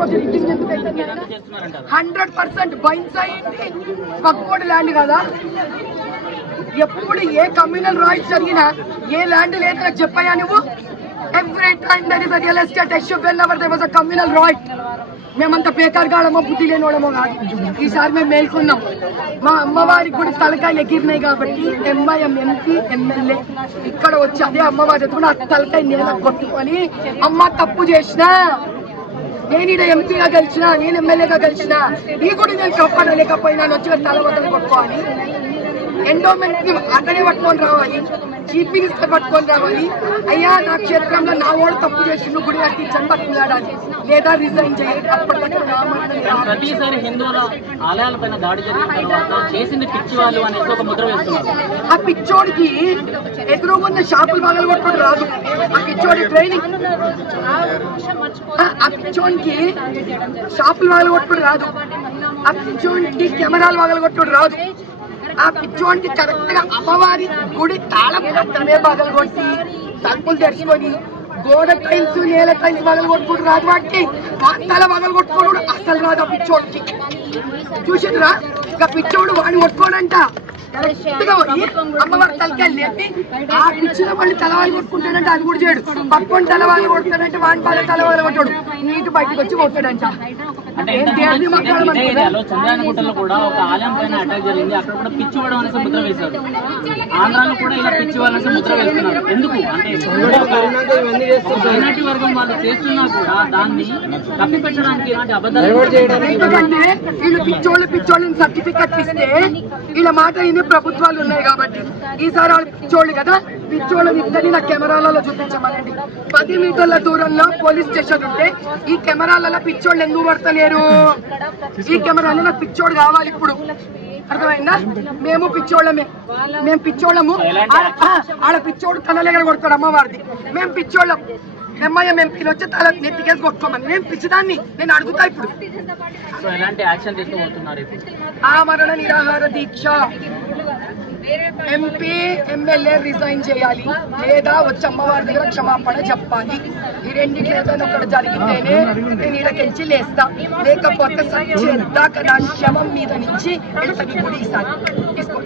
రోజు 100% బైన్సైంది పక్కోడి ల్యాండ్ కదా. ఎప్పుడు ఏ కమ్యూనల్ రైట్స్ జరిగినా ఏ ల్యాండ్ లేదని చెప్పాయా నువ్వు? Every time there is a real estate issue whenever there was a communal riot. మేమంతా పేకారుగాడమో బుద్ధి లేనివాడమో కాదు. ఈసారి మేము మేల్కొన్నాం. మా అమ్మవారికి కూడా తలకాయలు ఎగిరినాయి కాబట్టి ఎంఐఎం ఎంపీ ఎమ్మెల్యే ఇక్కడ వచ్చి అదే అమ్మవారి ఎదుగున ఆ తలకాయ నేల కొట్టుకొని అమ్మ తప్పు చేసినా, నేను ఇక్కడ ఎంపీగా గెలిచినా, నేను ఎమ్మెల్యేగా గెలిచినా, ఈ గుడి నేను కాపాడలేకపోయినా వచ్చి తల వద్దలు కొట్టుకోవాలి. ఎండోమెంట్ ని అతనే పట్టుకొని రావాలి, చీఫ్ మినిస్టర్ పట్టుకొని రావాలి. అయ్యా నా క్షేత్రంలో నా ఓడు తప్పు చేసి గుడి కట్టించని బతిలాడాలి, లేదా రిజైన్ చేయాలి. ప్రతిసారి హిందువుల ఆలయాలపైన దాడి జరిగిన తర్వాత చేసింది పిచ్చి వాళ్ళు అనేసి ఒక ముద్ర వేస్తున్నారు. ఆ పిచ్చోడికి ఎదురుగున్న షాపులు పగలు కొట్టుకోవడం రాదు. ఆ పిచ్చోడి ట్రైనింగ్, ఆ పిచ్చోడికి షాపులు పగలు కొట్టుకోవడం రాదు. ఆ పిచ్చోడికి కెమెరాలు పగలు కొట్టుకోవడం రాదు. ఆ పిచ్చోడికి కరెక్ట్ గా అమ్మవారి గుడి తాళం మాత్రమే పగలు కొట్టి తలుపులు తెరుచుకొని గోడ టైల్స్ నేల టైల్స్ పగలు కొట్టుకోవడం రాదు. వాటికి తల పగలు కొట్టుకోవడం అసలు రాదు. ఆ పిచ్చోడికి చూసిందిరా, ఇక పిచ్చోడు వాడిని కొట్టుకోడంట. కరెక్ట్ గా పోయి అమ్మవారి తలకాయలు లేపి ఆ పిచ్చిలో మళ్ళీ తలవాళ్ళు కొట్టుకుంటాడంటే అది కూడా చేయడు. పక్కన తలవాళ్ళు కొడతాడంటే వాడి బాగా తలవాళ్ళు కొట్టాడు, నీటి బయటకు వచ్చి కొట్టాడంట. చంద్రాయనగుట్టలో కూడా ఒక ఆలయం పైన అటాక్ జరిగింది. అక్కడ కూడా పిచ్చి వాడు అనేసి ముద్ర వేశారు. ఆంధ్రాలో కూడా ఇలా పిచ్చి వాళ్ళని ముద్ర వేస్తున్నారు. ఎందుకు అంటే మైనార్టీ వర్గం వాళ్ళు చేస్తున్నా కూడా దాన్ని కప్పిపెట్టడానికి ఇలాంటి అబద్ధాలు ఎందుకంటే వీళ్ళు పిచ్చోళ్ళని సర్టిఫికెట్ ఇస్తే వీళ్ళ మాట ఇన్ని ప్రభుత్వాలు ఉన్నాయి కాబట్టి ఈసారి వాళ్ళు పిచ్చోళ్ళు కదా, పిచ్చోళ్ళని ఇద్దరిని నా కెమెరాలలో చూపించమనండి. 10 మీటర్ల దూరంలో పోలీస్ స్టేషన్ ఉంటే ఈ కెమెరాలలో పిచ్చోళ్ళు ఎందుకు పడతలేరు? ఈ కెమెరాలో నాకు పిచ్చోడు కావాలి ఇప్పుడు, అర్థమైందా? మేము పిచ్చోళ్ళమే, మేము పిచ్చోళ్ళము. ఆడ పిచ్చోడు తల దగ్గర కొడతాడు అమ్మవారిది, మేము పిచ్చోళ్ళం. ఎంఐఎం ఎంపీలు వచ్చి తల నెత్తికేసి కొట్టుకోమని నేను పిచ్చిదాన్ని, నేను అడుగుతా ఇప్పుడు. ఆమరణ నిరాహార దీక్ష, ఎంపీ ఎమ్మెల్యే రిజైన్ చేయాలి, లేదా వచ్చి అమ్మవారి దగ్గర క్షమాపణ చెప్పాలి. ఈ రెండింటిలో ఏదైనా ఒకటి జరిగితేనే నేను ఈడకెళ్ళి లేస్తా, లేకపోతే సచ్చేద్దాక నా శవం మీద నుంచి వెళ్తాను. ఇప్పుడు ఈసారి తీసుకో.